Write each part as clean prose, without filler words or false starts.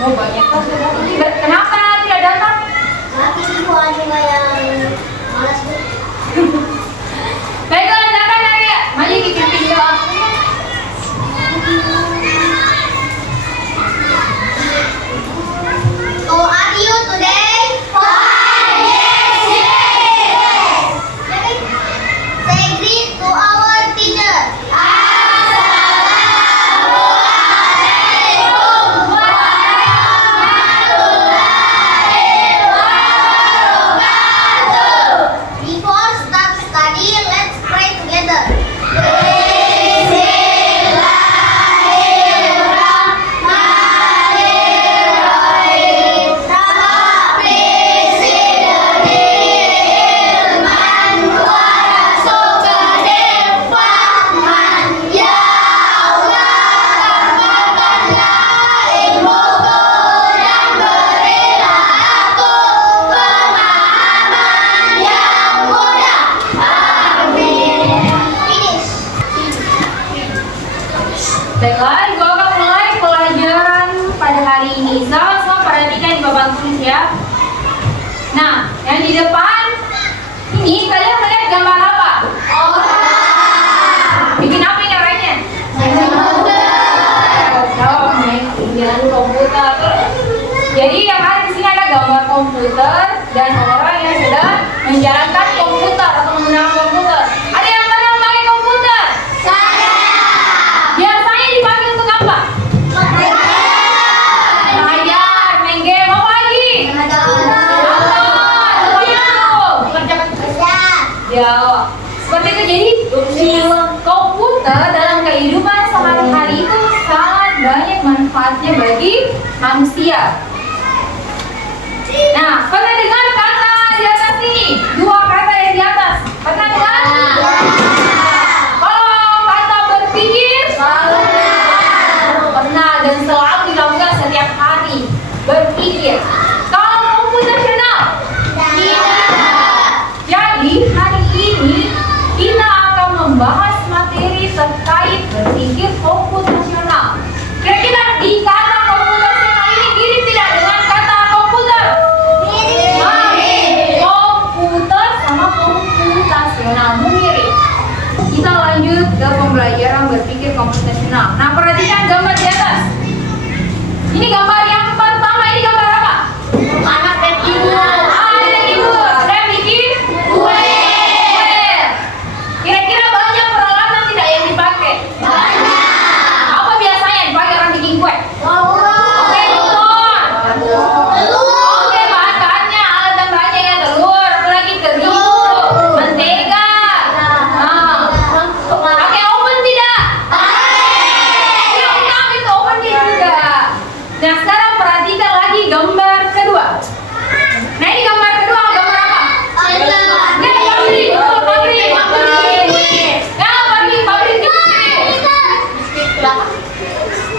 Oh banyak kan sudah datang. Kenapa tidak datang? Lagi ibu ada yang malas bu. Baiklah, silakan Arya. Maju kita pindah. How are you today? Fine, yes. Say greet to our teacher. Before start study, let's pray together. Baiklah, ibu akan mulai pelajaran pada hari ini. Sama-sama perhatikan di papan tulis ya. Nah, yang di depan ini kalian melihat gambar apa? Bikin apa ini orangnya? Dengan komputer. Jadi yang ada di sini ada gambar komputer dan orang yang sedang menjalankan komputer atau menggunakan komputer. Ada yang pernah memakai komputer? Biasanya dipakai untuk apa? Belajar, main game, apa lagi? Ya, seperti itu. Jadi komputer dalam kehidupan sehari-hari itu sangat banyak manfaatnya bagi manusia. Nah, pernah dengar kata di atas ini? Dua kata yang di atas. Pernah dengar? Kalau kata berpikir, pernah dan selalu dilakukan setiap hari. Berpikir. Kalau komputasional, jadi hari ini kita akan membahas materi terkait berpikir komputasional. Kira-kira di kata komputasional ini mirip tidak dengan kata komputer? Komputer sama komputasional mirip. Kita lanjut ke pembelajaran berpikir komputasional. Nah, perhatikan gambar di atas. Ini gambar yang pertama, ini gambar apa? Anak dan ibu. Ada ibu, sedang bikin kue. Kira-kira banyak peralatan tidak yang dipakai? Apa biasanya dipakai orang bikin kue? Oke, telur. Oke, bahan-bahannya, alat dan bahannya ya telur, apalagi terigu, mentega. Pakai oven tidak? Lengkap itu oven juga. Nah, sekarang perhatikan lagi gambar kedua. Nah, ini gambar kedua, gambar apa? Pabrik, betul, pabrik. Ya, pabrik biskuit.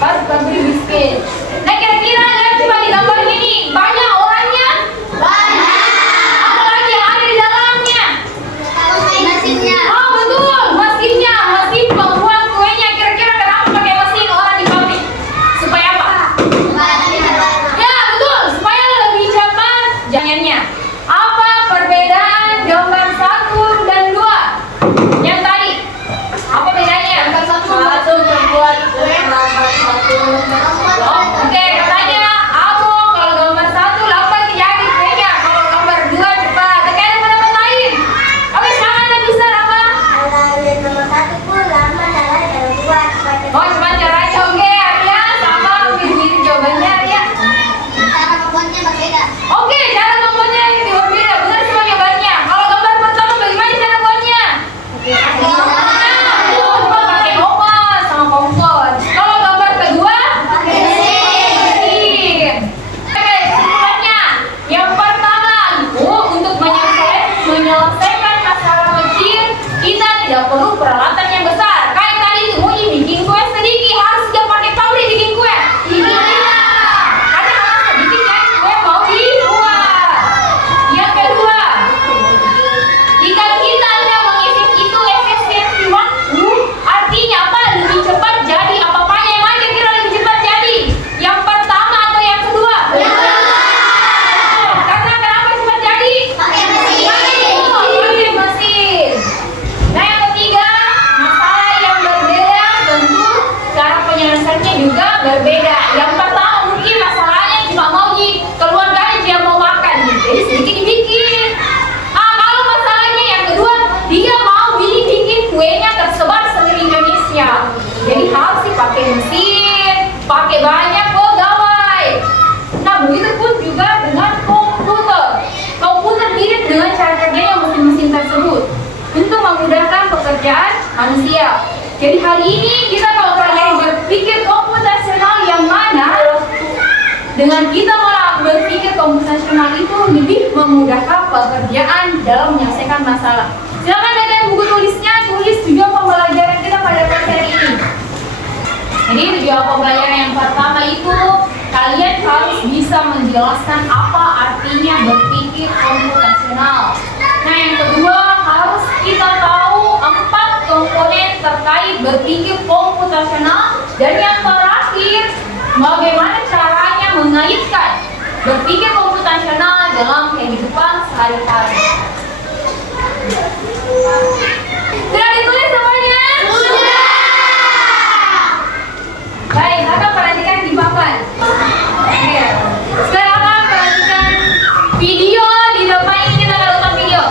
Pabrik biskuit. Nah, kira-kira lihat coba di gambar ini, banyak orangnya? Apalagi yang ada di dalamnya? Oh, betul, mesinnya, mesin pembuat kuenya. Kira-kira kenapa pakai mesin orang di pabrik? Supaya apa? Ya, betul, supaya lebih cepat jalannya. Apa perbedaan gambar 1 dan 2? Yang tadi. Apa bedanya? Satu membuat kue, oke, juga berbeda. Yang pertama mungkin masalahnya cuma mau keluarganya dia mau makan, jadi sedikit dibikin. Kalau masalahnya yang kedua, dia mau bikin kuenya tersebar seluruh Indonesia. Jadi harus sih pakai mesin, pakai banyak pegawai. Nah begitu pun juga dengan komputer. Komputer mirip dengan cara kerjanya mesin-mesin tersebut untuk memudahkan pekerjaan manusia. Jadi hari ini kita kalau pelajari berpikir komputasional yang mana, dengan kita malah berpikir komputasional itu lebih memudahkan pekerjaan dalam menyelesaikan masalah. Silakan dengan buku tulisnya, tulis tujuan pembelajaran kita pada kelas hari ini. Jadi tujuan pembelajaran yang pertama itu kalian harus bisa menjelaskan apa artinya berpikir komputasional. Nah yang kedua harus kita tahu 4 komponen terkait berpikir komputasional, dan yang terakhir bagaimana caranya mengaitkan berpikir komputasional dalam kehidupan sehari-hari. Sudah ditulis semuanya? Sudah. Baik, akan perhatikan di papan. Sekarang akan perhatikan video di depan ini, kita akan nonton video.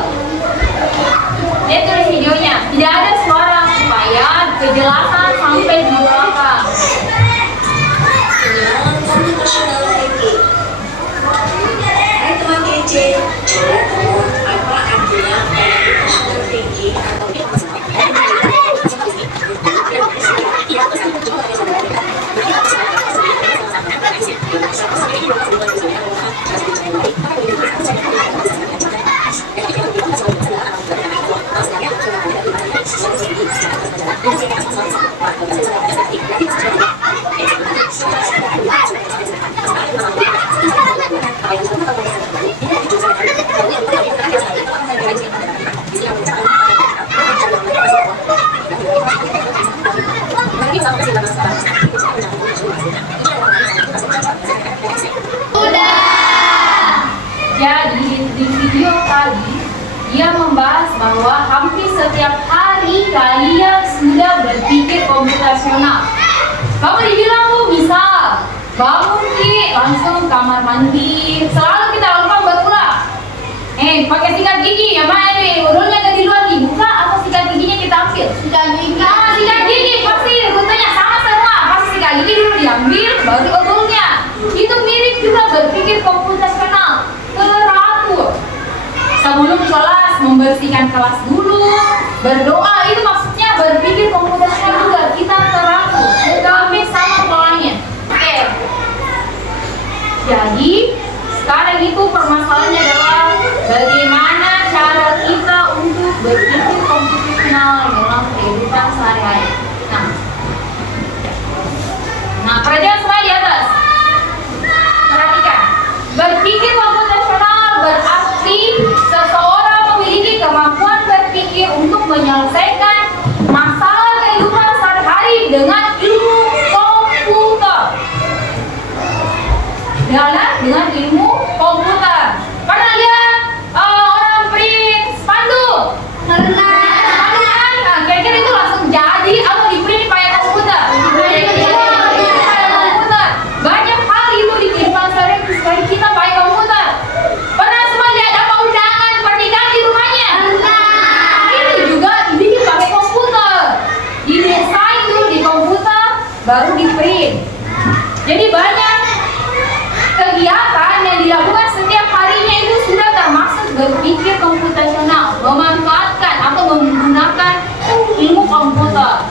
Lihat tulis videonya, tidak ada suara supaya kejelasan sampai di belakang. Hai teman kece, coba tahu apa artinya computational thinking atau Jadi di video tadi dia membahas bahwa hampir setiap hari kalian sudah berpikir komputasional. Kamu dibilang tuh misal bangun ki langsung kamar mandi, selalu kita lakukan berulang. Pakai sikat gigi yang mana nih? Urutnya ke di luar dibuka atau sikat giginya kita ambil? Sikat gigi. Sikat gigi pasti rutenya sama semua. Pasti sikat gigi dulu diambil, baru urutnya. Itu mirip juga berpikir komputasional, teratur. Sebelum kelas membersihkan kelas dulu, berdoa, itu maksudnya berpikir komputasional juga. Kita teratur, kami sama polanya. Oke. Jadi sekarang itu permasalahannya adalah bagaimana cara kita untuk berpikir komputasional dalam kehidupan sehari-hari. Nah, perhatikan semua di atas. Perhatikan, berpikir komputasional berarti seseorang memiliki kemampuan berpikir untuk menyelesaikan masalah kehidupan sehari-hari dengan ilmu komputer. Dengan ilmu komputer. Pernah lihat orang print spanduk? Spanduk kan? Kira-kira itu langsung jadi atau di print pakai komputer? Banyak hal itu di kehidupan sehari-hari kita pakai komputer. Pernah semua lihat apa undangan pernikahan di rumahnya? Itu juga dibikin pakai komputer. Didesain dulu di komputer, baru di print. Jadi banyak kegiatan yang dilakukan setiap harinya itu sudah termasuk berpikir komputasional, memanfaatkan atau menggunakan ilmu komputer.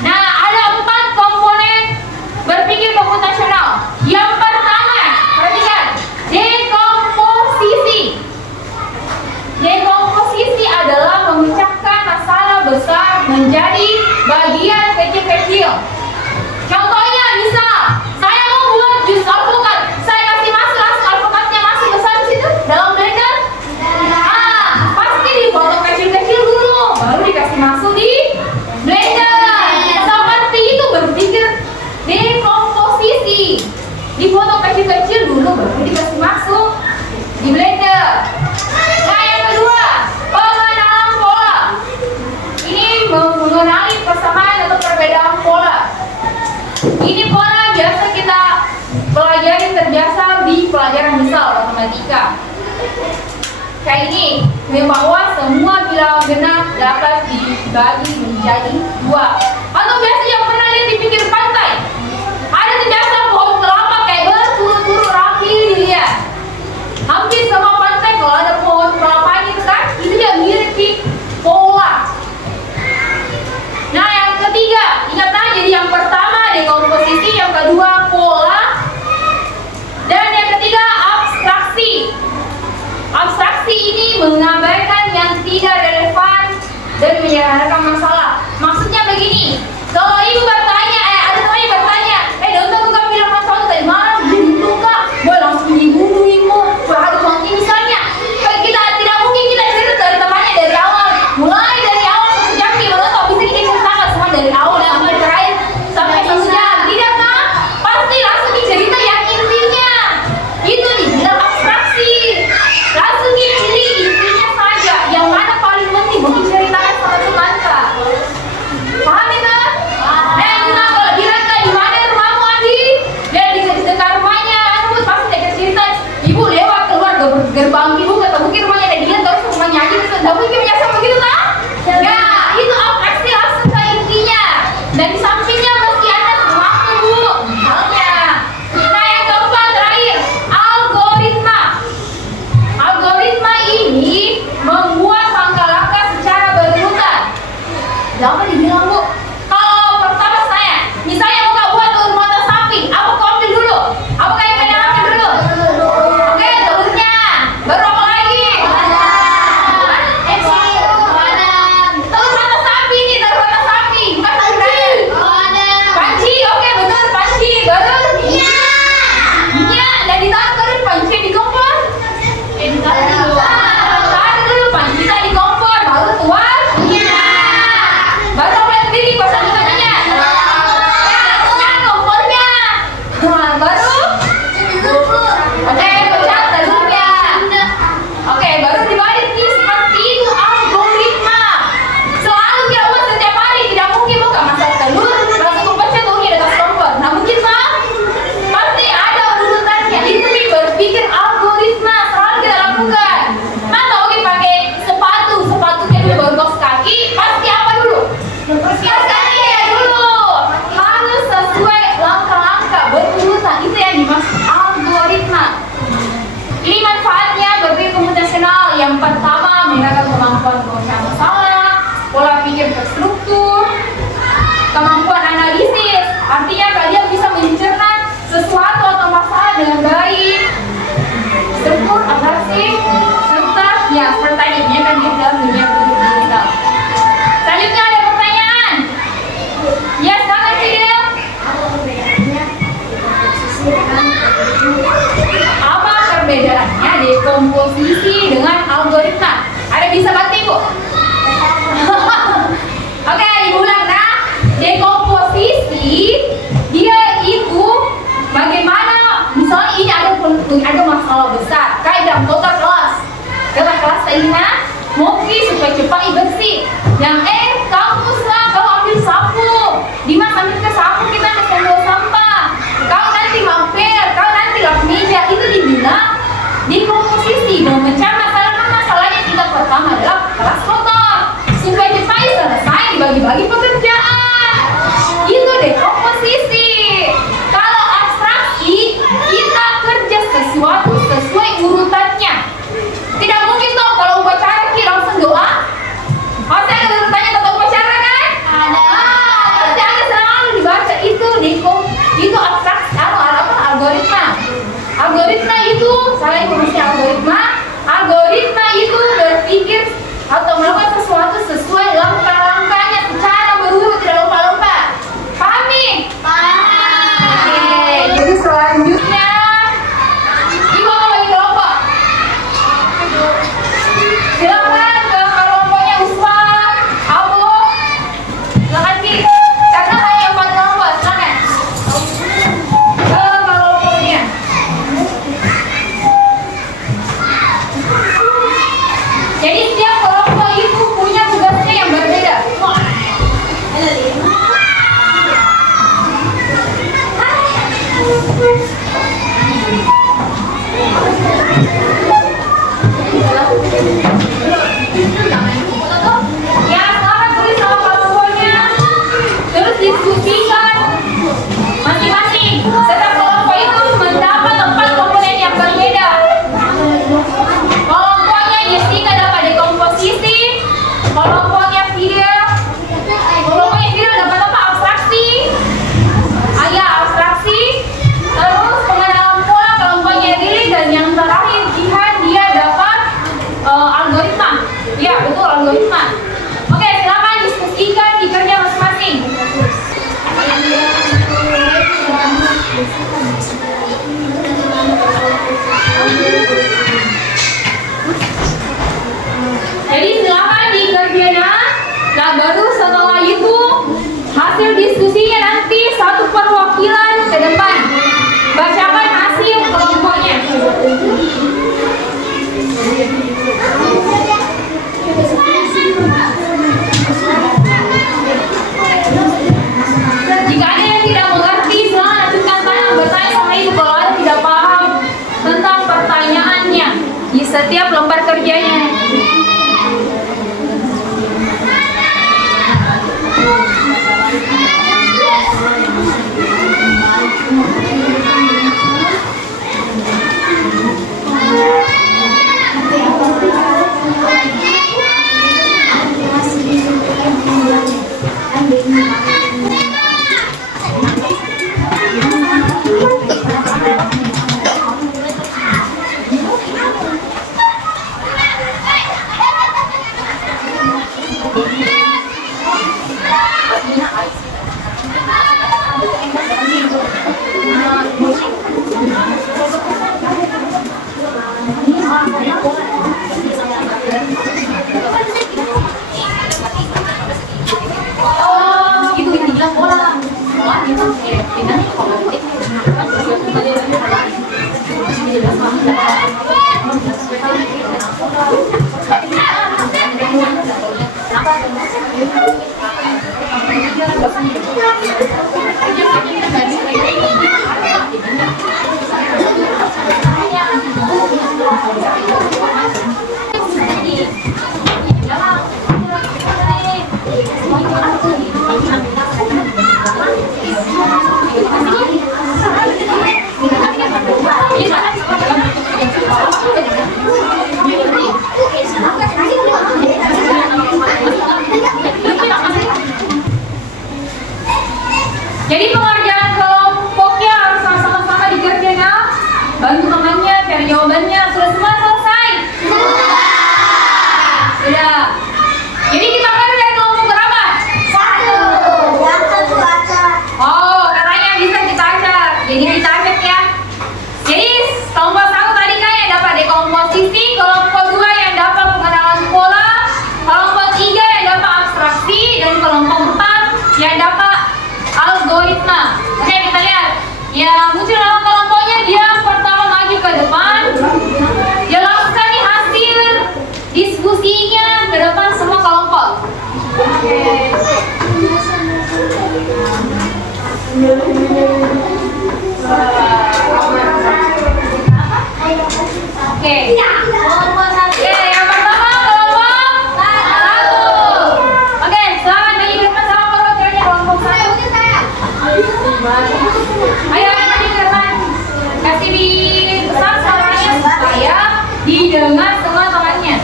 Nah, ada 4 komponen berpikir komputasional. Yang pertama, perhatikan, dekomposisi. Dekomposisi adalah memecahkan masalah besar menjadi bagian kecil-kecil. Contohnya bisa, saya mau biasa kita pelajari terbiasa di pelajaran misal matematika. Kayak ini, bahwa semua bilangan genap dapat dibagi menjadi 2. Atau biasa yang pernah lihat di pinggir pantai, ada tuh biasa pohon kelapa kayak berturut-turut rapi dilihat. Hampir semua pantai kalau ada pohon kelapanya itu kan, itu dia mirip pola. Nah yang ketiga, ingat aja, jadi yang pertama dekomposisi, yang kedua pola, dan yang ketiga abstraksi. Abstraksi ini mengabaikan yang tidak relevan dan menyederhanakan masalah. Maksudnya begini, kalau ibu bertanya, ada temannya bertanya, Donta tuh kan bilang masalah tadi malam, buntung kak, boleh langsung dibunuh ibu, harus mati misalnya. Kalau kita tidak mungkin kita cerita dari temannya dari awal, mulai dari awal 1 jam gimana tau, bisa kita cerita semua dari awal sampai terakhir sampai 1 jam, tidak kan? Pasti langsung dicerita yang intinya. Itu dibilang abstraksi. Langsung dipilih intinya saja, yang mana paling penting mungkin ceritakan sama teman kak. Paham ya kan? Nah kalau bilang kak di mana rumahmu Adi? Dia di dekat rumahnya, aku pasti dia cerita. Ibu lewat keluar gerbang ibu, kata mungkin rumahnya ada dia, terus rumahnya aja gitu. Tidak mungkin menyasar begitu kan? Ya itu abstraksi langsung ke intinya. Dan di sampingnya mesti ada waktu bu, misalnya. Nah yang keempat terakhir, algoritma. Algoritma ini membuat langkah-langkah secara berurutan. Jangan dibilang bu, kalau pertama saya, misalnya mau buat telur mata sapi, apa kau ambil dulu? Apa kayak pengen ambil dulu? Oke, telurnya. Baru apa lagi? Telur mata sapi nih, telur mata sapi. Bukan panci, oke betul panci. Baru minyak, dan ditaruh terus panci di kompor. Taruh dulu panci di kompor, baru tuang minyak. Baru apa yang berdiri kosan katanya? Kompornya. Baru oke, pecah telurnya. Oke, baru dibalik nih, seperti itu algoritma. Selalu kita buat setiap hari, tidak mungkin buka masak telur langsung pecah telurnya di atas kompor. Nah mungkin kan? Pasti ada urutannya. Itu berpikir algoritma selalu kita lakukan. Masa oke pakai sepatunya dulu baru kaos kaki, pasti apa dulu? Kaos kaki ya dulu. Harus sesuai langkah-langkah berurutan. Itu yang dimaksud algoritma. Ini manfaatnya berpikir komputasional. Yang pertama, meningkatkan kemampuan pemecahan masalah, pola pikir terstruktur, kemampuan analisis. Artinya kalian bisa mencerna sesuatu atau masalah dengan baik, struktur, analisis, serta ya seperti tadi menyiapkan diri dalam dunia digital. Selanjutnya ada pertanyaan? Ya, silakan Sidil. Apa perbedaannya dekomposisi dengan algoritma? Ada bisa bantu ibu? Oke, ibu ulang nah. Dekomposisi dia itu bagaimana misalnya ini ada masalah besar kayak dalam total kelas ini mungkin supaya cepat bersih yang kamu ambil sapu Dimas ambil ke sapu, kita ke sendok sampah, kau nanti mampir, kau nanti lap meja. Itu dibilang dekomposisi. Memecah masalahnya tingkat pertama adalah kelas kotor supaya cepat selesai dibagi-bagi pekerjaan. Itu dekomposisi. Kalau abstraksi, kita kerja sesuatu sesuai urutannya. Tidak mungkin dong kalau upacara kita langsung doa. Pasti ada urutannya tentang upacara kan? Ada. Pasti ada selalu dibaca itu abstraksi. Algoritma. Algoritma itu salah informasi algoritma. Algoritma itu berpikir atau melakukan sesuatu sesuai langkah-langkahnya secara berurut, tidak lompat-lompat. Paham nih? Paham. Oke, jadi selanjutnya ibu bagi kelompok. Silakan ke kelompoknya Uswa, Abu. Silakan Ki. Karena hanya 4 kelompok, silakan. Ke kelompoknya. Jadi setiap kelompok itu Setiap kelompok itu mendapat 4 komponen yang berbeda. Kelompoknya Jessica dapat dekomposisi, kelompoknya Fidel dapat apa? Abstraksi. Abstraksi. Terus pengenalan pola kelompoknya Rili, dan yang terakhir Jihan, dia dapat algoritma. Ya, betul, algoritma. Oke, silakan diskusikan di kerja masing-masing. Jadi silakan dikerjakan. Nah, baru setelah itu hasil diskusinya nanti satu perwakilan ke depan bacakan hasil kelompoknya. Jika ada yang tidak mengerti, silakan ajukan tangan bertanya sama ibu kalau ada tidak paham tentang pertanyaannya di setiap lembar kerjanya. Jadi pengerjaan kelompoknya harus sama-sama dikerjakan. Bantu temannya cari jawabannya. Sudah semua selesai? Sudah. Jadi kita mulai dari kelompok berapa? 1. Yang kedua acak. Oh, katanya bisa kita acak. Jadi kita acak ya. Jadi kelompok 1 tadi kan yang dapat dekomposisi, kelompok 2 yang dapat pengenalan pola, kelompok 3 yang dapat abstraksi, dan kelompok 4 yang dapat algoritma. Oke, kita lihat. Ya, muncul nama kelompoknya, dia pertama maju ke depan. Dia lakukan nih hasil diskusinya ke depan semua kelompok. Oke. Oke, yang pertama kelompok 1. Oke, selamat maju ke depan sama perwakilannya kelompok 1. Ayo maju ke depan. Kasih di besar suaranya supaya didengar semua temannya.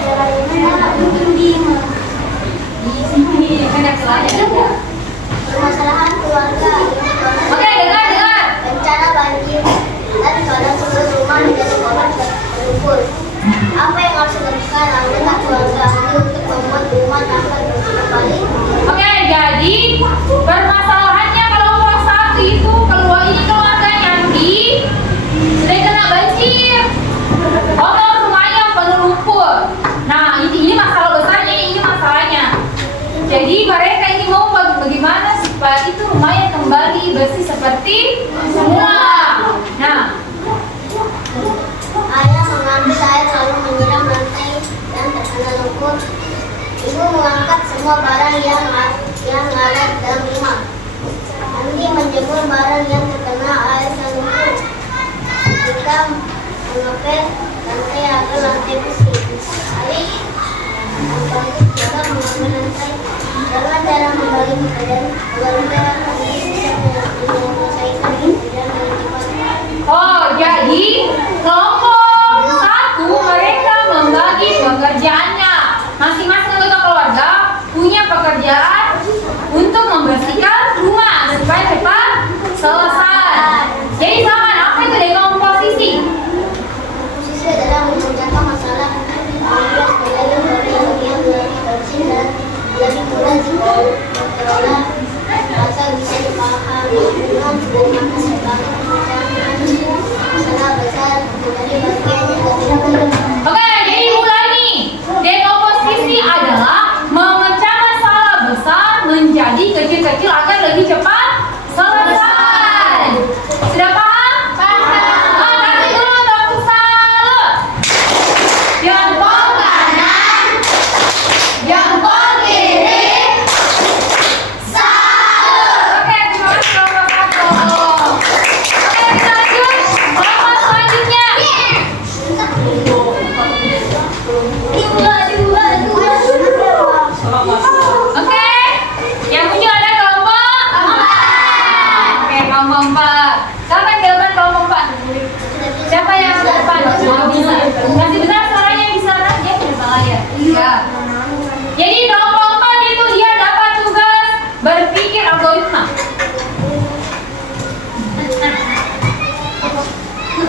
Permasalahan keluarga. Oke, dengar. Bencana banjir dan keadaan seluruh rumah menjadi korban terkumpul. Apa yang harus dilakukan anggota keluarga untuk membuat rumah dapat bersih kembali? Oke, jadi permasalahannya kelompok 1 itu keluarganya sudah kena banjir. Kotor rumahnya penuh lumpur. Nah, ini masalah besarnya, ini masalahnya. Jadi mereka ini mau bagaimana supaya itu rumahnya kembali bersih seperti semula. Nah, Ayah mengambil air lalu menyiram lantai dan terkena lumpur. Ibu mengangkat semua barang yang ada dalam rumah. Andi menjemur barang yang terkena air dan lumpur. Jika mengepel lantai agar lantai bersih. Ali membantu juga mengambil lantai. Dengan cara membagi pekerjaan keluarga, Andi bisa menyelesaikan pekerjaan dengan salah besar dari bagian yang tidak. Oke, jadi ulangi. Dekomposisi adalah memecah masalah besar menjadi kecil-kecil agar lebih cepat selesai. Sudah paham? Paham. Kasih dulu tepuk salut. Jempol kanan, jempol kiri. Salut. Oke, terima kasih kelompok satu. Oke, kita lanjut kelompok selanjutnya. Oke, yang muncul ada kelompok 4. Oke, kelompok 4. Siapa yang di depan kelompok 4? Siapa yang di depan? Oh, bisa. Masih besar suaranya bisa ya di depan layar. Iya. Jadi kelompok 4 itu dia dapat tugas berpikir algoritma.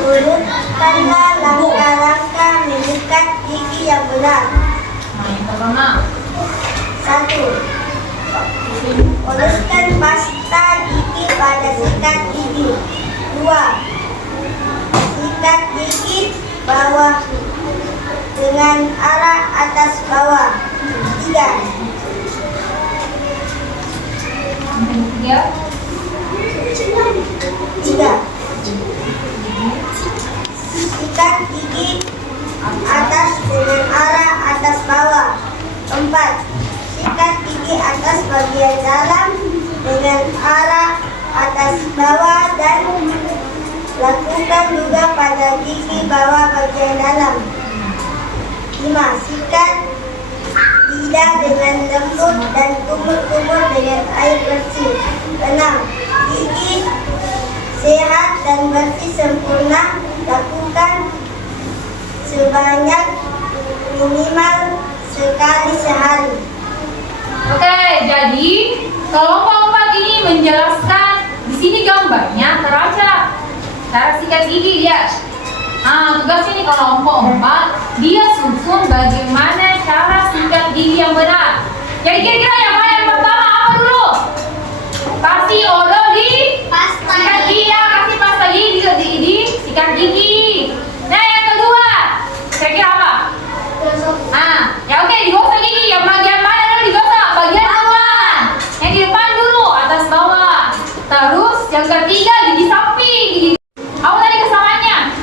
Urutkanlah langkah-langkah mengikat gigi yang benar. Nah, yang pertama. 1. Oleskan pasta gigi pada sikat gigi. 2. Sikat gigi bawah dengan arah atas bawah. 3. Yang ketiga. 3. Sikat gigi atas dengan arah atas bawah. 4. Sikat gigi atas bagian dalam dengan arah atas bawah dan lakukan juga pada gigi bawah bagian dalam. 5. Sikat lidah dengan lembut dan kumur-kumur dengan air bersih. 6. Gigi sehat dan bersih sempurna lakukan sebanyak minimal sekali sehari. Oke, jadi kelompok 4 ini menjelaskan di sini gambarnya teraca cara sikat gigi ya. Nah, tugasnya nih kelompok 4 dia susun bagaimana cara sikat gigi yang benar. Jadi kira-kira yang mana yang pertama apa dulu? Kasih odol di sikat gigi ya, kasih pasta gigi di sikat gigi. Nah, yang kedua, kira-kira apa? Nah, ya oke, digosok gigi. Yang bagian mana dulu digosok? Bagian depan. Yang di depan dulu, atas bawah. Terus yang ketiga gigi samping, gigi. Apa tadi kesamaannya?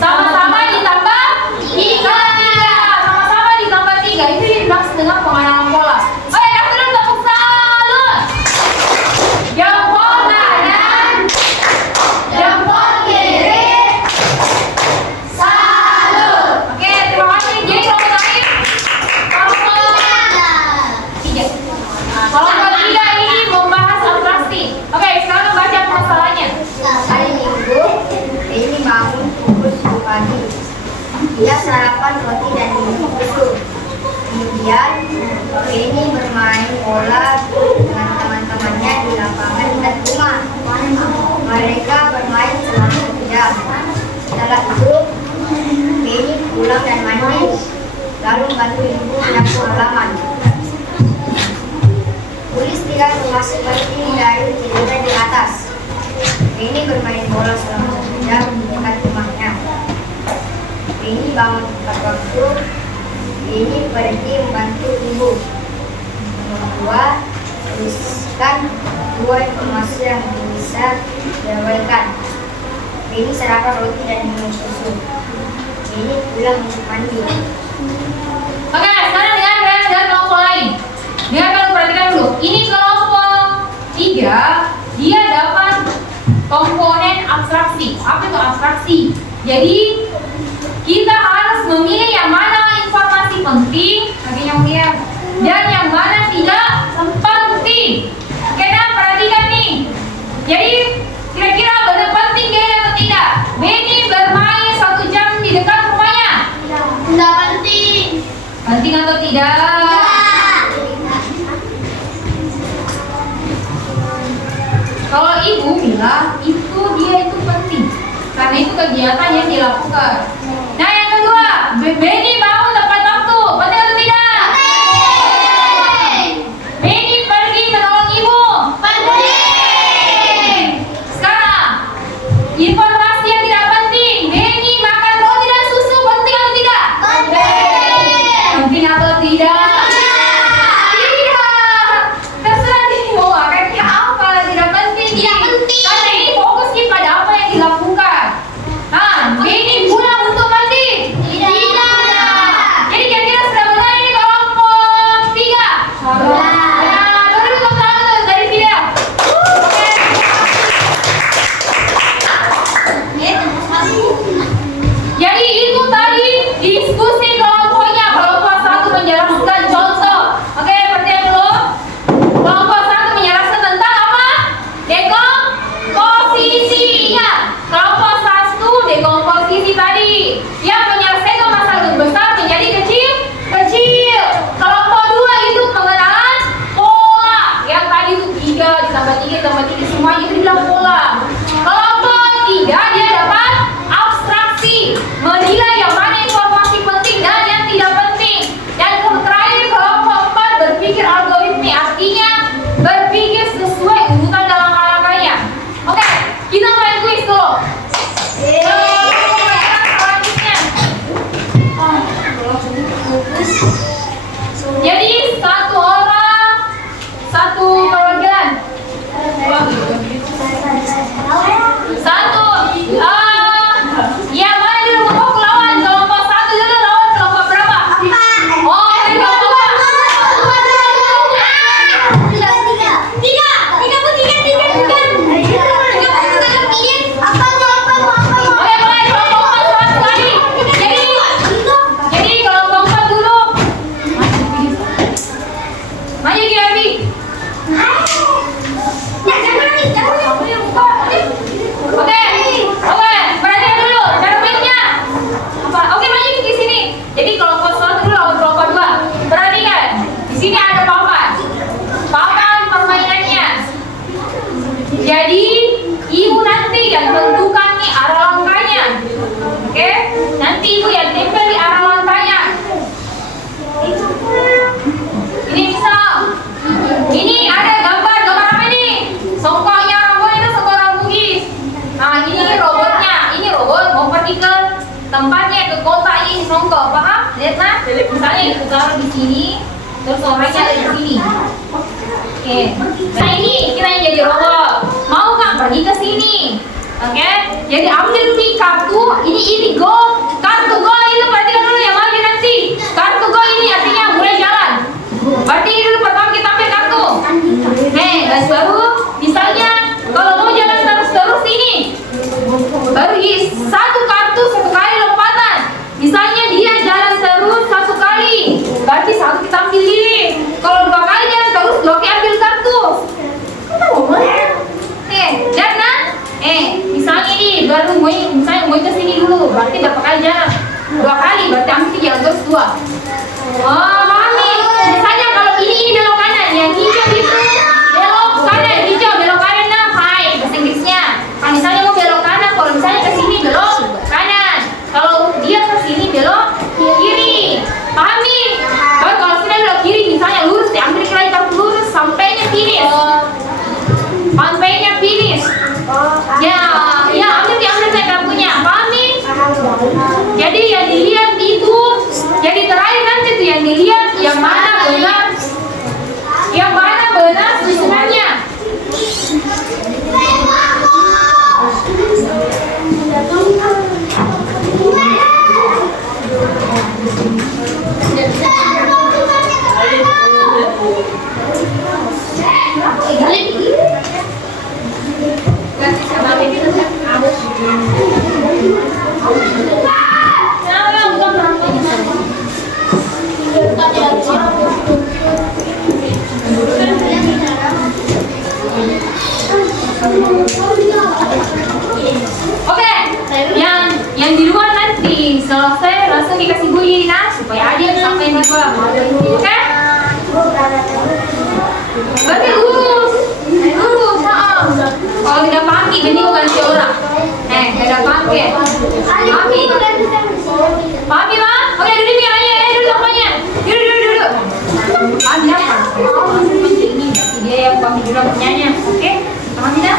Sama-sama ditambah 3. Sama-sama ditambah 3. Itu dimaksud dengan pengalaman pola. Oke, kasih dulu tepuk salut. Jempol kanan, jempol kiri. Salut. Oke, terima kasih. Jadi kelompok terakhir, kelompok 3. Kelompok 3 ini membahas abstraksi. Oke, sekarang baca masalahnya. Hari Minggu, ini bangun pukul 10 pagi. Dia sarapan roti dan minum susu. Kemudian, ini bermain bola dengan teman-temannya di lapangan dekat rumah. Mereka bermain selama 1 jam. Setelah itu, Benny pulang dan mandi, lalu bantu ibu menyapu halaman. Tulis 3 informasi penting dari cerita di atas. Benny bermain bola selama 1 jam di dekat rumahnya. Benny bangun tepat waktu. Benny pergi membantu ibu. Nomor 2, tuliskan 2 informasi yang bisa diabaikan. Benny sarapan roti dan minum susu. Benny pulang untuk mandi. Oke, sekarang dengan kelompok lain. Dengarkan, perhatikan dulu. Ini kelompok 3, dia dapat komponen abstraksi. Apa itu abstraksi? Jadi kita harus memilih yang mana informasi penting, yang mulia, dan yang mana tidak penting. Oke, nah perhatikan nih. Jadi kira-kira benar penting dia atau tidak? Benny bermain 1 jam di dekat rumahnya. Tidak penting. Penting atau tidak? Kalau ibu bilang dia itu penting karena itu kegiatan yang dilakukan. Nah, yang kedua, Benny bangun tepat waktu, penting atau tidak? Penting. Benny pergi menolong ibu, penting. Sekarang pergi ke tempatnya, ke kota ini songkok, paham? Lihat nah, misalnya ibu taruh di sini, terus orangnya ada di sini. Oke, nah ini kita yang jadi robot. Mau nggak pergi ke sini? Oke, jadi ambil nih kartu, ini go, kartu go itu perhatikan dulu ya lagi nanti. Kartu go ini artinya mulai jalan. Berarti ini dulu pertama kita ambil kartu. Nih, guys baru, misalnya kalau mau jalan terus ini, baru satu kartu satu kali lompatan. Misalnya dia jalan terus satu kali, berarti satu kita ambil ini. Kalau dua kali jalan terus, Loki ambil kartu. Jangan. Misalnya ini baru misalnya mau ke sini dulu, berarti berapa kali jalan? Dua kali, berarti ambil jalan terus dua. Oh, pahami? Misalnya kalau ini belok kanan, yang hijau itu belok kanan, hijau belok kanan, nah, hai bahasa Inggrisnya. Kalau misalnya mau belok kanan, kalau misalnya ke sini belok kanan, kalau dia ke sini belok kiri, pahami? Baru kalau sudah belok kiri, misalnya lurus, diambil lagi kartu lurus sampainya finish. Sampainya finish. Ya, ambil saya kartunya, pahami? Jadi yang dilihat itu, jadi terakhir nanti tuh yang dilihat yang mana benar susunannya. Oke, yang di luar nanti selesai langsung dikasih bunyi nah supaya ada yang sampai di bawah. Oke? Berarti lurus. Kalau tidak pagi, mending ganti orang. Tidak pagi. Pahami lah? Oke, duduk ya, duduk apanya? Duduk. Pahami apa? Ini dia yang pahami dulu penyanyi. Oke? Pahami dah?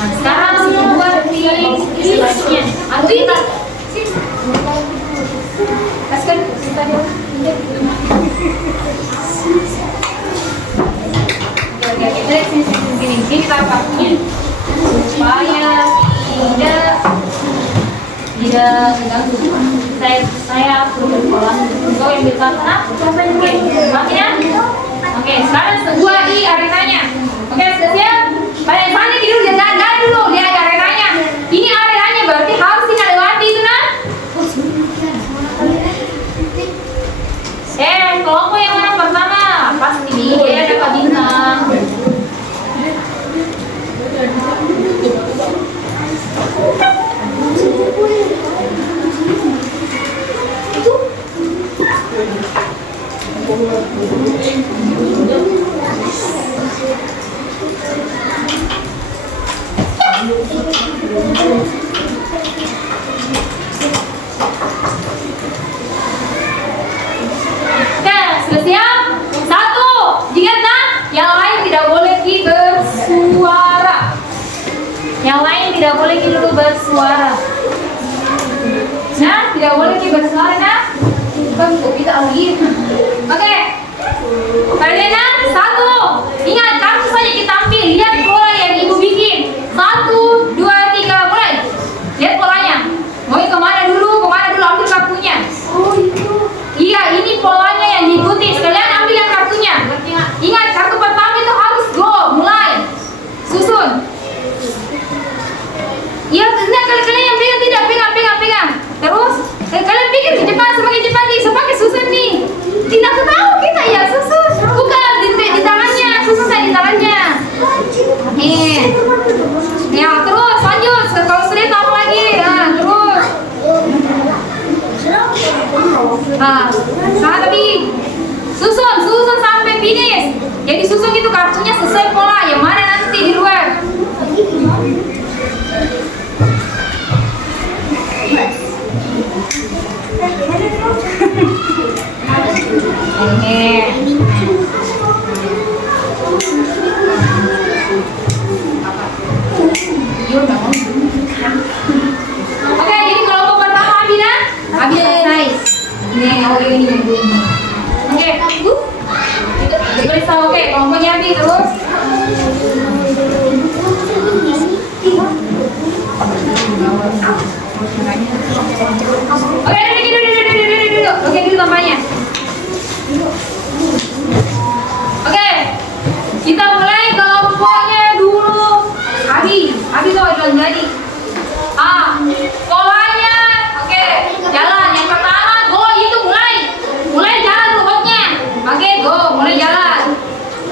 Nah, sekarang buat di sini. Antu ini. Kasihkan kita dia. Oke, kita pakai supaya tidak mengganggu. Saya sudah pulang. Kau yang bilang oke, maksudnya? Oke, sekarang sebuah di arenanya. Oke, sudah siap? Pada sana dulu jangan dulu dia ada arenanya. Ini arenanya berarti harus kita lewati itu nah. Kelompok yang mana pertama? Pasti dia dapat bintang. Sudah siap? Satu, ingat nah, yang lain tidak boleh bersuara. Yang lain tidak boleh dulu bersuara. Nah, tidak boleh bersuara nah. Bang, kita lagi. Oke. Kalian satu. Ingat, kartu saja kita ambil. Lihat pola yang ibu bikin. 1, 2, 3, mulai. Lihat polanya. Mau kemana dulu? Ambil kartunya. Oh itu. Iya, ini polanya yang diikuti. Kalian ambil yang kartunya. Ingat, kartu pertama itu harus go, mulai. Susun. Iya, nah kalian yang pegang tidak, pegang. Terus, kalian pikir semakin cepat nih, semakin susun nih. Tidak tahu kita ya, susun. Bukan di tangannya, susun saya di tangannya. Ya, terus lanjut. Kalau sudah tahu lagi, terus. Nah, tapi susun sampai finish. Jadi susun itu kartunya sesuai pola yang mana nanti di luar. Oke, duduk. Oke, duduk tampaknya. Oke, kita mulai kelompoknya dulu. Abi tuh jalan jadi. Polanya, oke, jalan. Yang pertama, go itu mulai jalan robotnya. Oke, go, mulai jalan.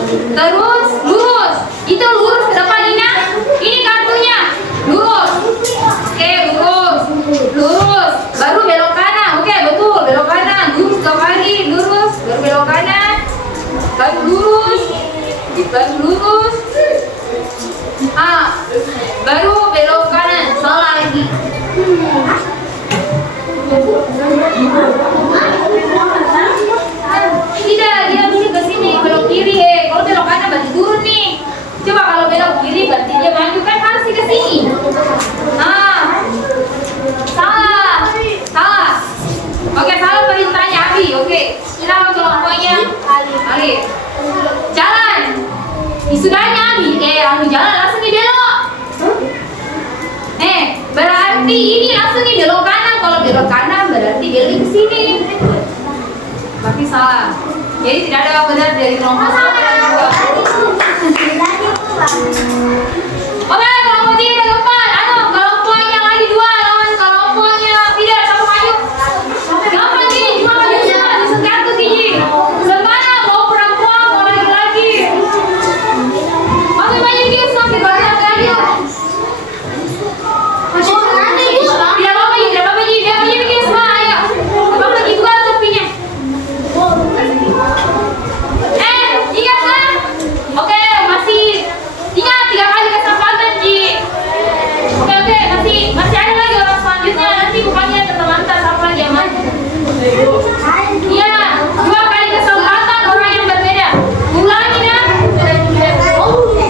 Terus lurus, itu lurus ke depan Ina. Ini kartunya, lurus. Oke, lurus. Baru belok kanan. Oke, betul, belok kanan. Lurus kembali, lurus. Baru belok kanan. Baru lurus. Baru belok kanan. Salah lagi. Tidak, dia mesti ke sini, belok kiri. Kalau belok kanan berarti turun nih. Coba kalau belok kiri berarti dia maju, kan harus ke sini. Salah. Oke, salah perintahnya Abi. Oke, kita kelompoknya Ali. Jalan. Disudahnya Abi. Abi jalan langsung di belok. Berarti ini langsung di belok kanan. Kalau belok kanan berarti belok ke sini. Tapi salah. Jadi tidak ada yang benar dari kelompok satu dan dua. Oke, kelompok 3 ke depan. Kelompoknya lagi 2 lawan kelompoknya tidak. Sama maju. Gampang gini, cuma maju semua. Langsung kartu gini. Semana mau perempuan, mau laki-laki. Masih maju gini, sampai bagian tadi. Tidak apa-apa gini. Dia maju gini semua, ayo. Bapak lagi juga topinya. Ingat kan? Oke, masih ingat 3 kali kesempatan Ji. Oke, masih ada lagi orang selanjutnya. Nanti bukannya terlantar sama lagi yang maju. Iya, 2 kali kesempatan orang yang berbeda. Ulangi dah.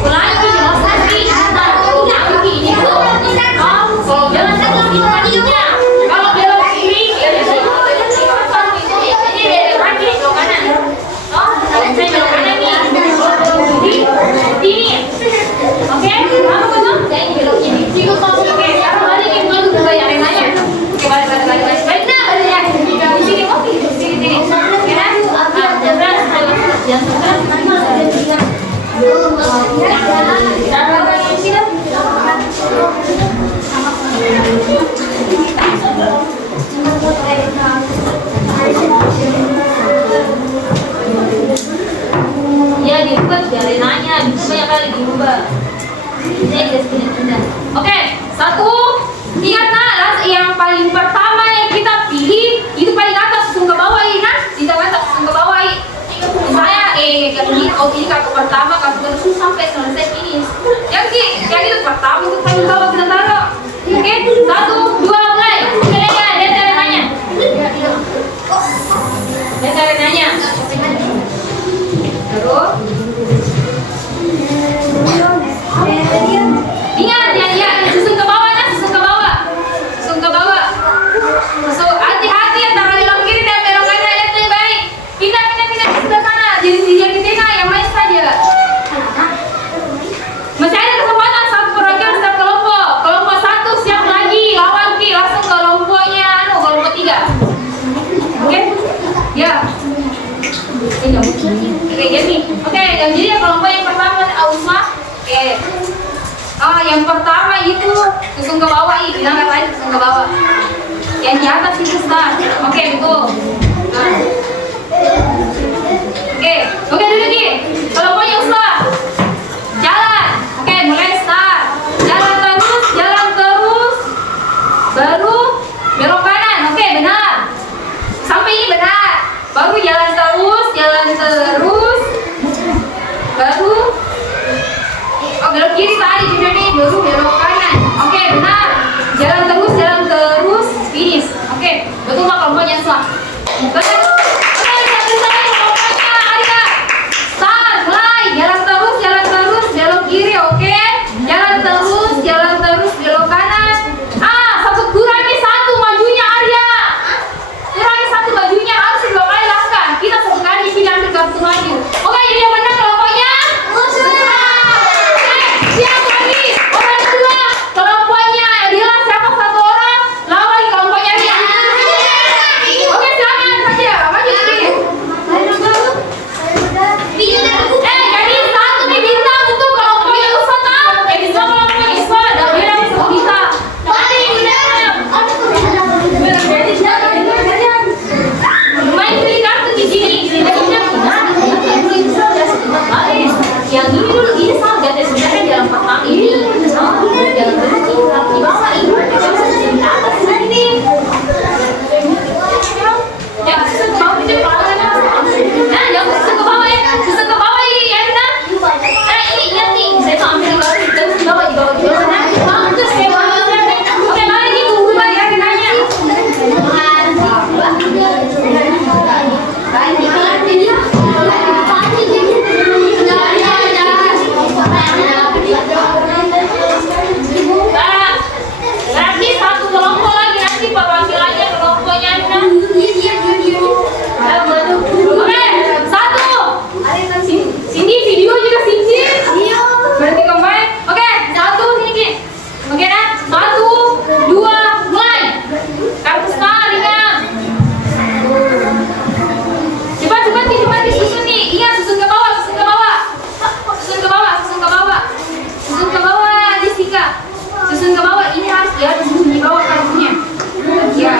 Ulangi jelas lagi. Begini tuh. Kalau jalan terus itu majunya. Kalau belok kiri, ya itu lagi belok kanan. Saya belok kanan nih. Ini. Oke, apa betul? Jangan belok kiri. Oke, sekarang balik yang dulu coba yang nanya. Oke, balik. Baik nah, baliknya. Di sini oke, di sini. Ya. Jangan stres. Ya diubah juga ada nanya, banyak kali diubah. Saya juga pindah. Oke, 1. Ingat nah, yang paling pertama yang kita pilih itu paling atas langsung ke bawah ini nah, di tengah langsung ke bawah ini. Misalnya ini kartu pertama, kartu kedua sampai selesai finish. Yang itu pertama itu paling bawah kita taruh. Oke, 1, 2 mulai. Oke, lihat cara nanya. Lihat cara nanya. Terus ingat ya, susun ke bawah. So, hati-hati antara belok kiri dan belok kanan, lihat yang baik. Pindah ke sebelah sana. Jadi yang di tengah yang main saja. Masih ada kesempatan 1 program setiap kelompok. Kelompok 1 siap lagi, lawan Ki langsung ke kelompoknya kelompok 3. Oke? Ya. Oke, jadi. Oke, jadi kelompok yang pertama Ausma. Oke. Yang pertama itu susun ke bawah ini, bilang kata lain susun ke bawah. Yang di atas itu start. Oke, betul. Oke, duduk Ki. Kelompoknya Ausma. Jalan. Oke, mulai start. Jalan terus. Baru belok kanan. Oke, benar. Sampai ini benar. Baru jalan terus. Baru belok kiri tadi juga nih, baru belok kanan. Oke, benar. Jalan terus, finish. Oke, betul nggak kelompoknya Ausma? Betul. Oke, satu kelompoknya Arya. Ya, di bawah kartunya. Ya.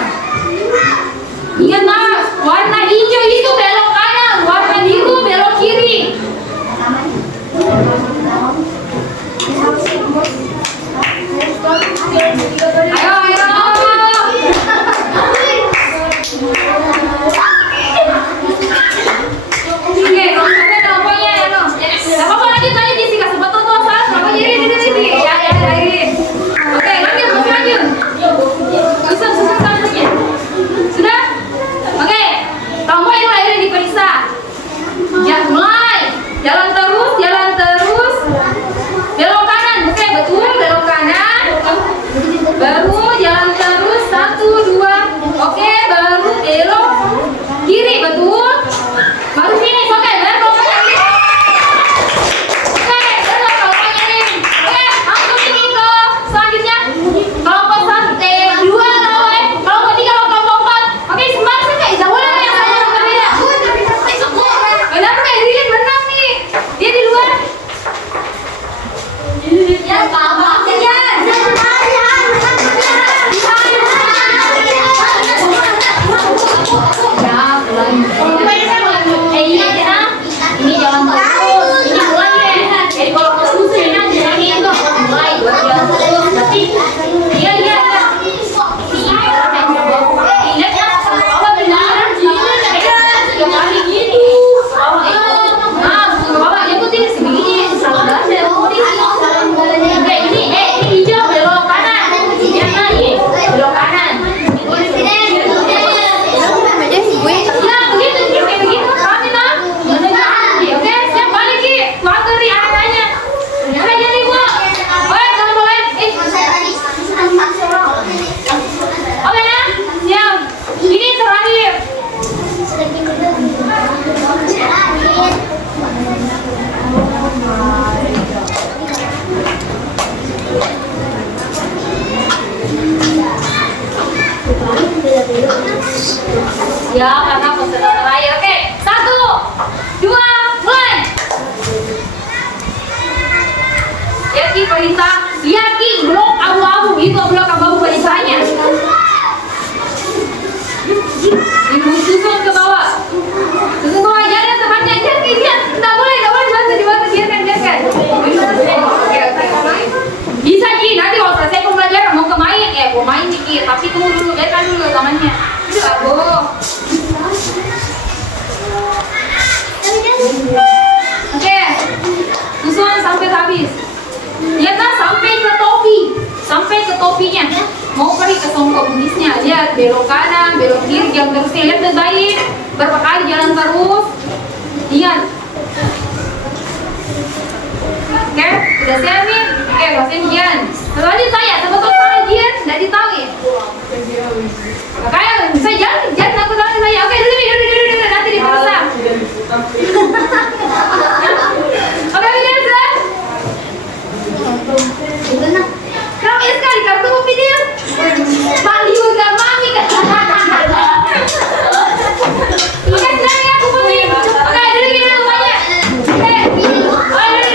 Ingat mas, warna hijau itu belok kanan, warna biru belok kiri. Ayo, ayo. Oke, kalau sampai kelompoknya ya no. Gak apa-apa lanjut Jessica, kasih foto tuh salah, kelompok ini. Ya, Irin. Oke, lanjut, masih lanjut. Susun selanjutnya. Sudah? Oke, kelompok yang lain diperiksa. Ya, mulai. Jalan terus. Belok kanan, oke betul, belok kanan. Baru jalan terus, 1, 2. Oke, baru belok kiri, betul. Baru sini, oke, benar kelompoknya ini. Oke, benar kelompoknya ini. Oke, langsung ini ke selanjutnya. Kelompok 1, 2, kelompok 3, kelompok 4. Oke, semangat saja, tidak boleh yang sama berbeda. Benar nih, Irin menang nih. Dia di luar. Ya, Bapak. Ini jalan terus. Ini mulai ya. Jadi kalau mau susun ini itu mulai jalan terus. Berarti dia lihat. Ingat ya, bawah benar. Sudah kali gini. Bawah itu. Nah, bawah ikutin segini. Salah dan oke, ini hijau belok kanan. Ya nih, belok kanan. Ya, begitu kayak begitu. Kami nah. Oke, siap balik Ki. Keluar dari areanya. Oke, jadi Bu. Oke, kamu boleh. Oke nah, siap. Ini terakhir. Ya, karena peserta terakhir. Oke, 1, 2, mulai. Ya Ki, Palita. Lihat Ki, blok abu-abu. Itu blok abu-abu Palitanya. Ibu susun ke bawah. Susun ke bawah, jangan temannya. Jangan Ki, lihat. Tidak boleh dibantu. Biarkan. Oke. Bisa Ki, nanti kalau selesai pembelajaran mau main nih Ki. Tapi tunggu dulu, biarkan dulu temannya. Abu. Oke, susun sampai habis. Lihat nah, sampai ke topinya. Mau pergi ke songkok bunisnya. Lihat, belok kanan, belok kiri, jalan terus. Lihat dan baik. Berapa kali jalan terus. Lihat. Oke, udah siap nih. Oke, pasien Jian. Selanjutnya saya, sebetulnya Jian tidak ditahu. Makanya bisa jangan aku tahu saya. Oke, dulu nanti diperiksa. Oke, biasa. Kami sekali kartu video. Baliho gak mami kan. Oke, sekarang ya aku pilih. Oke, dulu banyak. Oke, dulu banyak.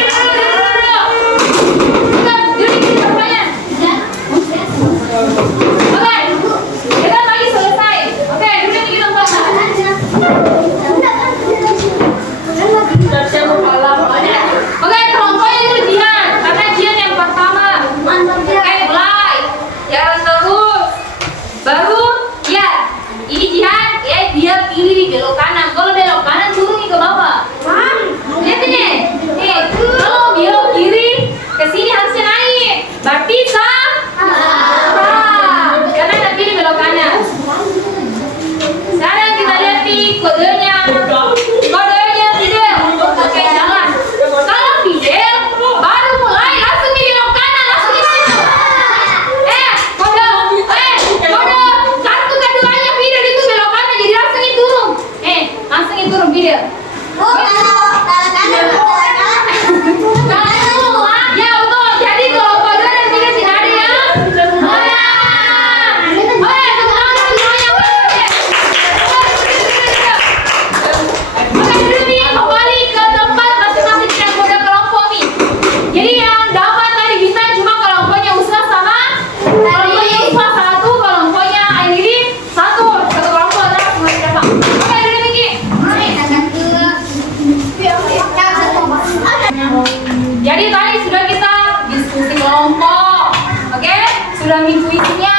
ulangi kuisnya.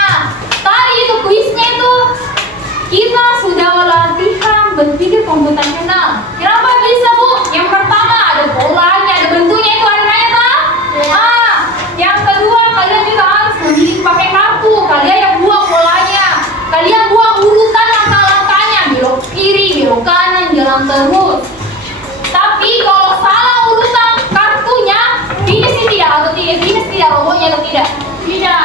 Tadi itu kuisnya itu kita sudah latihan berpikir komputasional. Kenapa bisa, Bu? Yang pertama ada polanya, ada bentuknya itu ada nanya tak? Yang kedua kalian juga harus memilih pakai kartu. Kalian yang buang polanya, kalian buang urutan langkah-langkahnya, belok kiri, belok kanan, jalan terus. Tapi kalau salah urutan kartunya, finish tidak atau tidak, finish tidak, robotnya atau tidak? Tidak.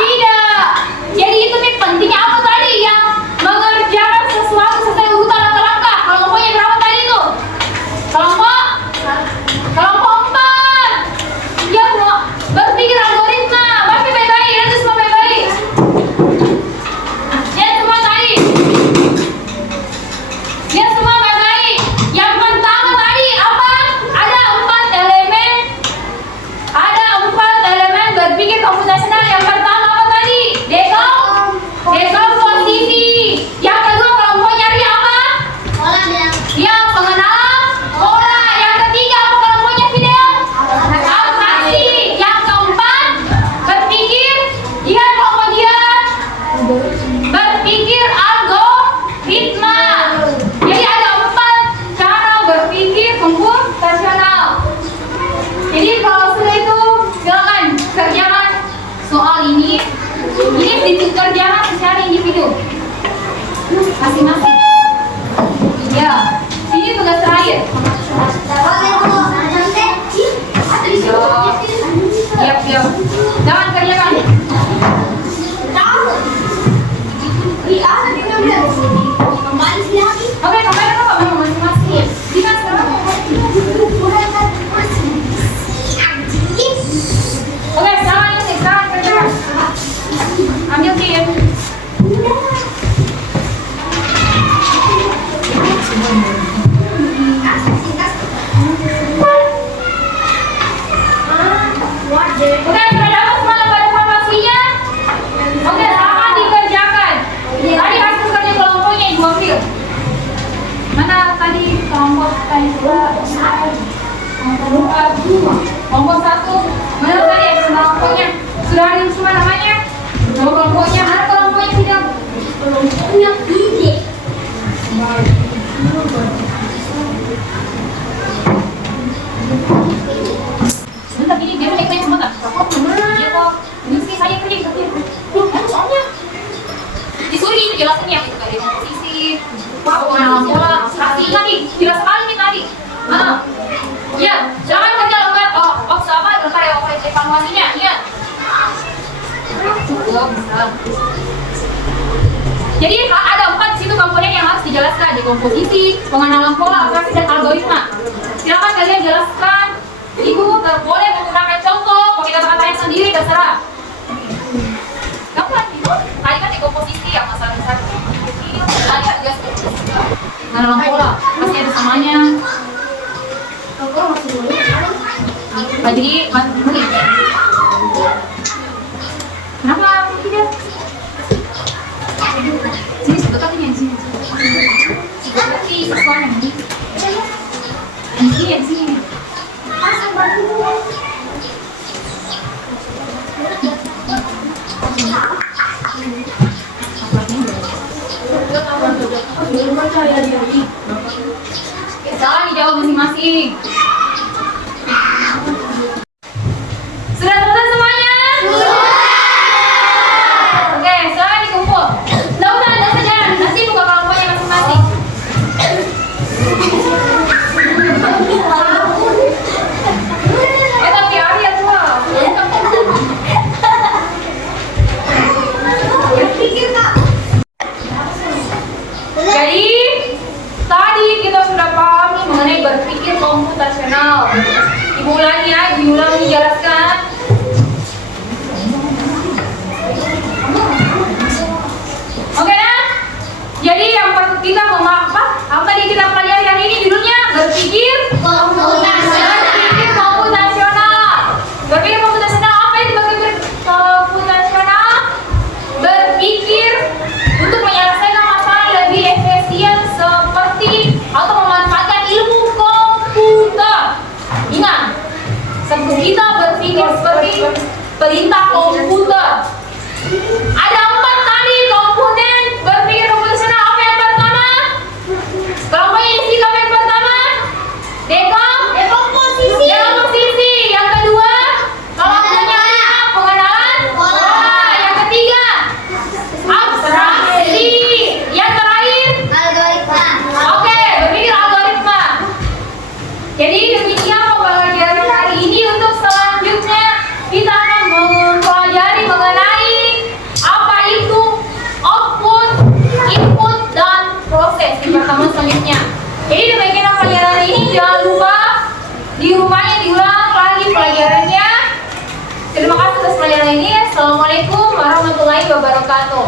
Jadi itu pentingnya apa tadi? Yang mengerjakan sesuatu sesuai urutan langkah-langkah. Kelompoknya berapa tadi itu? Kelompok 4. Yang berpikir algoritma. Baca baik-baik, nanti semua baik-baik. Lihat semua tadi. Lihat semua baik-baik. Yang pertama tadi apa? Ada 4 elemen. Ada 4 elemen berpikir komputasional. Yang pertama apa tadi? Dekomposisi. Yang kedua kelompok nyari apa? Pola bilang. Ya, pengenalan pola. Yang ketiga apa kelompoknya, Fidel? Abstraksi. Yang keempat berpikir. Dia kelompok dia berpikir algoritma. Jadi ada 4 cara berpikir komputasional. Jadi kalau sudah itu silakan kerjakan soal ini. Ini dikerjakan secara individu masing-masing. Ya, ini tugas terakhir. Siap. Jangan kerjakan. Oke, kembali ke Pak masing-masing. Kita sekarang oke, sekarang kerjakan. Ambil tim. Oke, sudah dapat semua lembar informasinya? Oke, sama dikerjakan. Tadi hasil kerja kelompoknya Ibu ambil. Mana tadi kelompok tadi? Kelompok 1. Mana tadi hasil kelompoknya? Sudah ada semua namanya? Kelompoknya mana kelompoknya tidak? Kelompoknya ide. Sebentar gini, dia naik semua tak? Iya kok. Ini sih saya kerja di satu. Kan soalnya disuruh ini jelasin ya, itu kayak komposisi, pengenalan pola, abstraksi tadi. Jelas sekali nih tadi. Ya, silakan kerja lembar. Lembar evaluasinya. Iya. Bisa. Jadi ada 4 situ komponen yang harus dijelaskan, di komposisi, pengenalan pola, abstraksi dan algoritma. Silakan kalian jelaskan. Ibu boleh menggunakan contoh, pakai kata-kata yang sendiri terserah. Gampang itu. Tadi kan di komposisi yang masalah besar. Ini ada jelas komposisi. Pengenalan pola, pasti ada samanya. Jadi mungkin. Kenapa tidak? Sini sebetul yang sini. Seperti sesuatu yang ini. Yang sini. Jangan dijawab masing-masing. Sudah selesai semuanya? Oke, sekarang dikumpul. Nggak usah jalan, nanti buka kelompoknya masing-masing. Tapi hari ya semua. Jadi tadi kita sudah pahami mengenai berpikir komputasi diulang lagi pelajarannya. Terima kasih atas pelajaran ini. Assalamualaikum warahmatullahi wabarakatuh.